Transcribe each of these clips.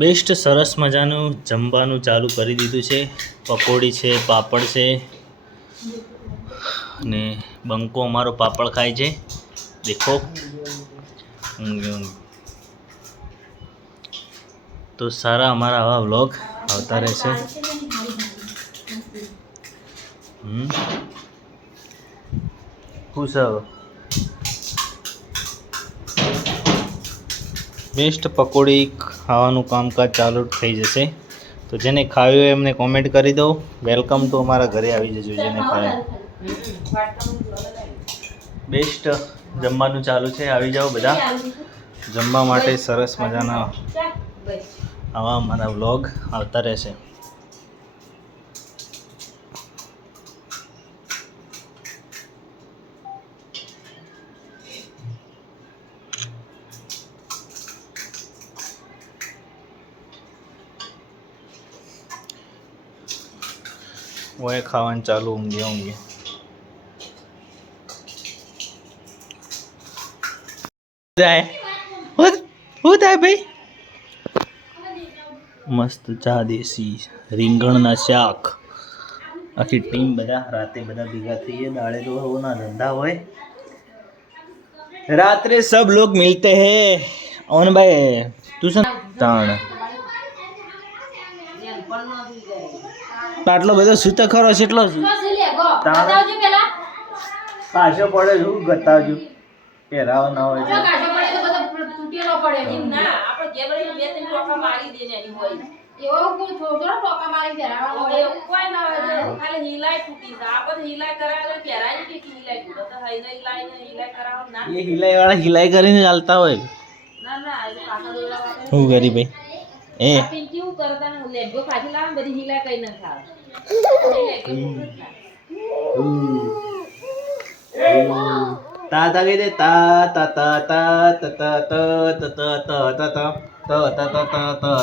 Best સરસ મજાનું જમવાનું ચાલુ કરી દીધું છે. પકોડી છે, પાપડ છે અને બંકો અમારો પાપડ ખાય છે. દેખો તો સારા અમારા આવા વ્લોગ આવતા રહેશે. ખુશ હવે બેસ્ટ પકોડી ખાવાનું કામકાજ ચાલુ થઈ જશે. તો જેને ખાવ્યું હોય એમને કોમેન્ટ કરી દો. વેલકમ ટુ અમારા ઘરે આવી જજો જેને ખાવ્યું. બેસ્ટ જમવાનું ચાલુ છે, આવી જાઓ બધા જમવા માટે. સરસ મજાના આવા અમારા વ્લોગ આવતા રહેશે. ઓય ખાવાનું ચાલુ ઊંઘે શું થાય ભાઈ? મસ્ત ચા દેશી, રીંગણના શાક, આખી ટીમ બધા રાતે બધા ભેગા થઈએ. દાડે તો ના ધંધા હોય, રાત્રે સબ લોગ મિલતે હૈ. ઓન ભાઈ તું છે તાણ આટલો બધો સૂતો ખરો છે એટલો પાછો પડે શું ગતાવજો પહેરાવ ના હોય હિલાઈ વાળા હિલાઈ કરીને ચાલતા હોય. શું કરી ભાઈ એ તા તા કહી દે તા તા તા તા તા તા તા તા તા તા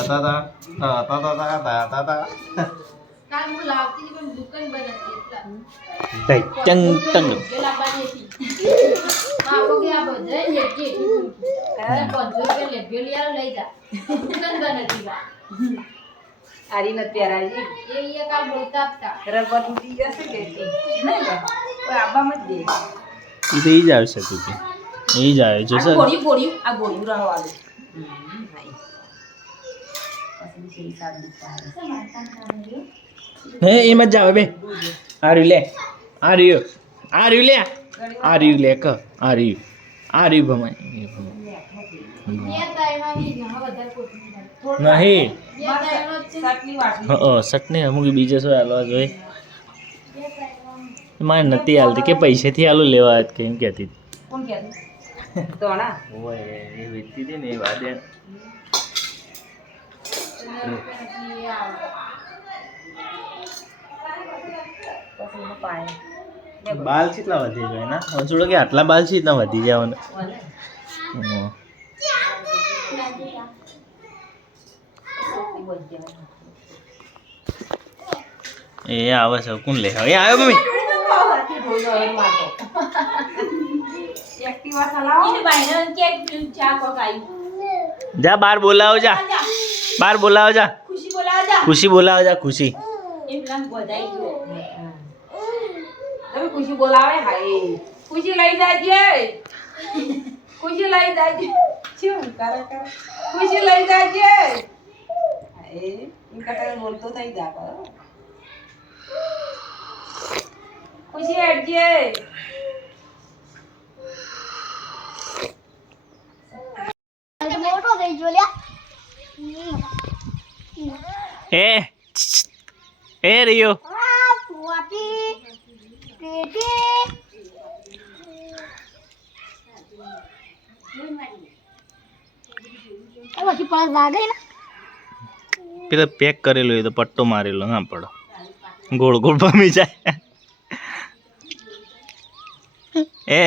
જ આવશે તું એ જ આવે જો સર હે એમ જ આવે બે આ રહ્યું લે આ રહ્યું આ રહ્યું લે આ રહ્યું લે ક આ રહ્યું આ રહ્યું ભમાય નહીં સટને અમુક બીજે શું હાલવા જોઈએ. મારે નથી હાલતી કે પૈસેથી હાલું લેવા જ કેમ કહેતી એ વેચતી હતી ને એ વાદે બાલ કેટલા વધી જાય ના વંચુડો કે આટલા બાલ છે એટલા વધી જવાનું. એ આવે છે કોણ લે હવે આવ્યો મમ્મી જા બાર બોલાવો જા બાર બોલાવો જા ખુશી બોલાવો જા ખુશી ખુશી બોલાવે હાય ખુશી લઈ જાજે ખુશી લઈ જાજે શું કરે ખુશી લઈ જાજે એ ઇનકા બોલતો થઈ જા ખુશી હેડજે મોટો થઈ જોલ્યા એ રિયો પેલા પેક કરેલો એ તો પટ્ટો મારેલો ના પડો ગોળ ગોળ ભમી જાય. એ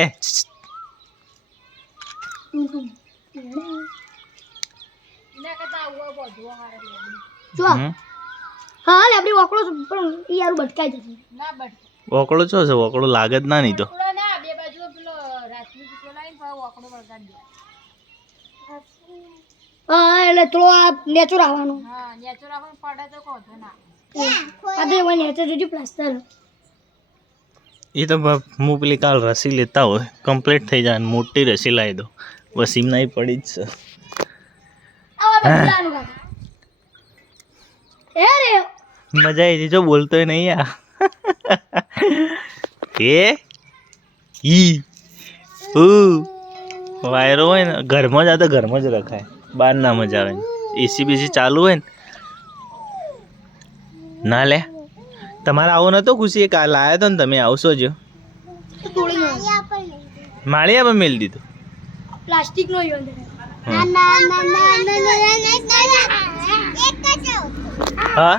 હા લે આપડી ઓકળો પણ યાર બટકાઈ જશે ના બટકે ઓકળો છો છે ઓકળો લાગે જ ના નહીં તો ના બે બાજુ પેલો રાજપૂત પેલો આવીને ઓકળો વળગાડી દે એટલે થોડો આ નેચર આવવાનો આ તો એમાં નેચર જોજો પ્લાસ્ટર એ તો હું પેલી કાલ રસી લેતા હોય કમ્પ્લીટ થઈ જાય ને મોટી રસી લાવી દો બસ એમના ય પડી જ છે એ રે મજા આવી જો બોલતોય નહીં આ એ ઈ વાયરો હોય ને ઘરમાં જ આ તો ઘરમાં જ રખાય બહાર ના મજા આવે એસી બીસી ચાલુ હોય ને ના લે તમારે આવો નતો ખુશી એક આ લાયા તો ને તમે આવશો જ માળી આપણે મેળ દીધું પ્લાસ્ટિક નો યોન હા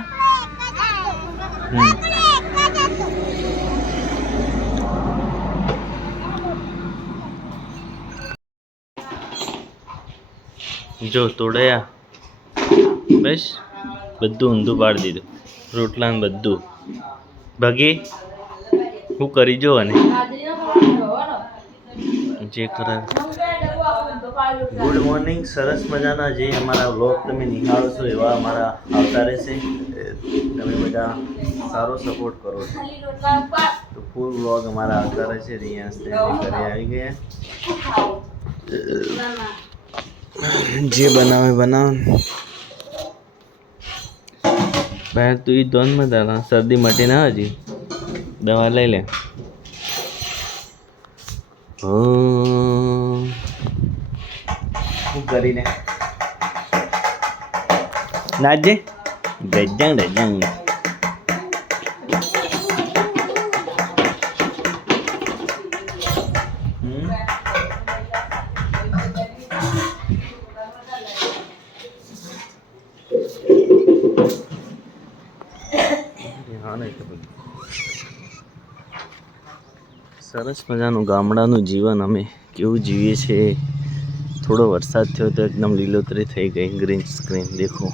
જો તોડયા બસ બધું ઊંધું પાડી દીધું રોટલા ને બધું ભાગી હું કરી જો અને જે કરે ગુડ મોર્નિંગ સરસ મજાના જે અમારા વ્લોગ તમે નિહાળો છો એવા અમારા આવતા રહેશે તમે બધા સારો સપોર્ટ કરો છો તો ફૂલ વ્લોગ અમારા આવતા રહેશે રિયાઝ ઘરે આવી ગયા જે બનાવે બહાર તું એ દોન માં દાણા શરદી માટે ના હજી દવા લઈ લે શું કરીને નાચજે ગજંગ ગજંગ સરસ મજાનું ગામડાનું જીવન અમે કેવું જીવીએ છીએ થોડો વરસાદ થયો તો એકદમ લીલોતરી થઈ ગઈ ગ્રીન સ્ક્રીન દેખો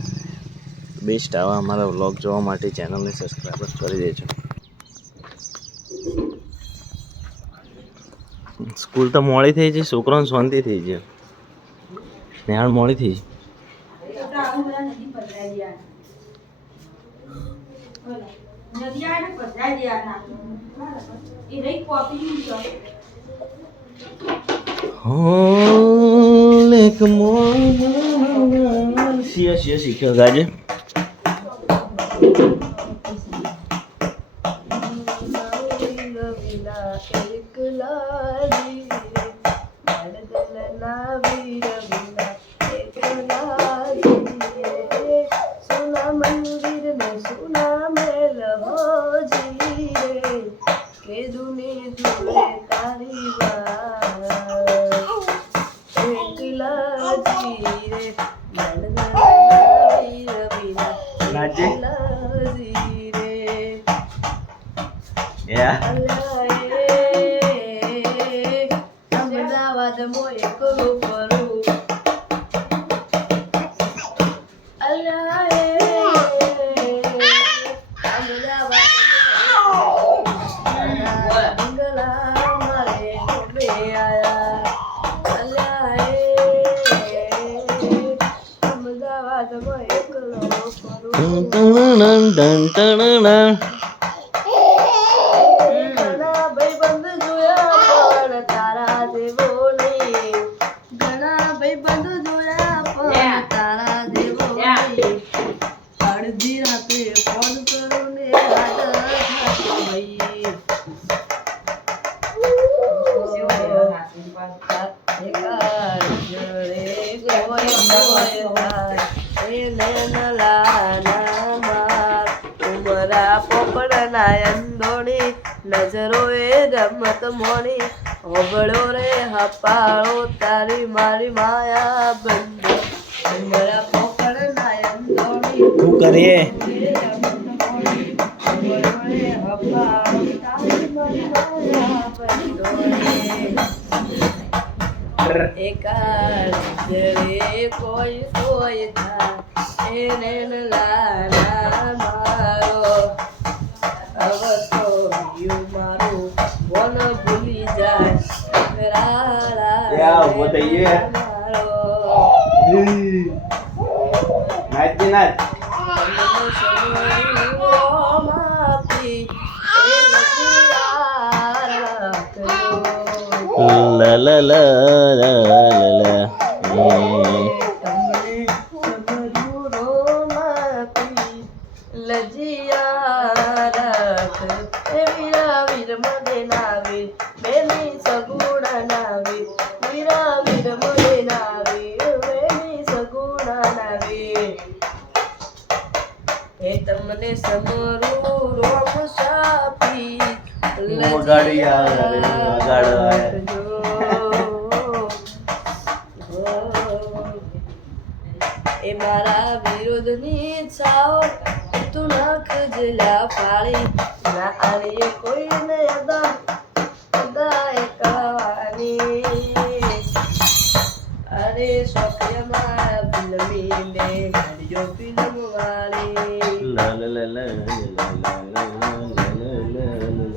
બેસ્ટ આવા અમારા વ્લોગ જોવા માટે ચેનલને સબસ્ક્રાઈબ કરી દેજો સ્કૂલ તો મોડી થઈ છે છોકરાઓને શાંતિ થઈ છે નિહાળ મોડી થઈ છે શીખ્યો ગાજે નજરો એ રમત મોણી હોબળો રે હપાળો તારી મારી માયા બંધ મારા પોકળ નાયન દોડી શું કરીએ એકાળ જરે કોઈ કોઈ થાય એને લાલા મારો અવતો યુ મારો બોન ભૂલી જાય રાળા યા ઉભો થઈએ મારો નાચ જી નાચ. લા લા લા લા લા. તમને સમરું રોમ સાપી વગાડી યાર, વગાડો યાર. એ મારા વિરોધની છાઓ તું નાખ જલા પાળી ના આલીએ કોઈને અદા અદા એકવાની અરે શોખમાં ફિલ્મી ને ગાડીઓ ફિલ્મ વાળી લા લા લા લા લા લા લા.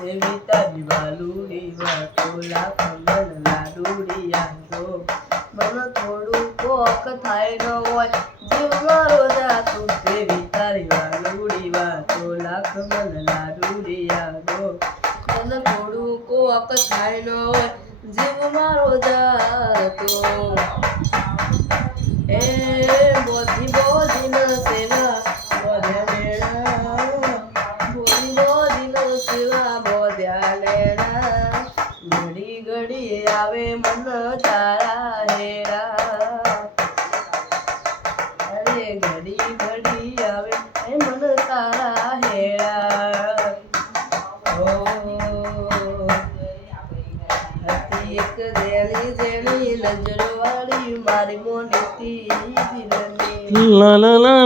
જેવી તારી વાલુડી વાતો લાખમન લાડુડી આંગો મન થોડું કોક થાય ન હોય જીવ મારો જાતું જેવી તારી વાલુડી વાતો લાખમન લાડુડી આંગો મન થોડું કોક થાય ન હોય જીવ મારો જાતો એ બોધી બોધી ન સેવા બોધે મેળા બોધી બોધી ન સેવા બોધ્યા લેણા ઘડી ઘડી આવે મન તારા હેરા અરે ઘડી ઘડી આવે એ મન તારા હેરા ઓ હતી એક જેણી જેણી નજર વાળી મારી મોટી દિલની લા લા લા.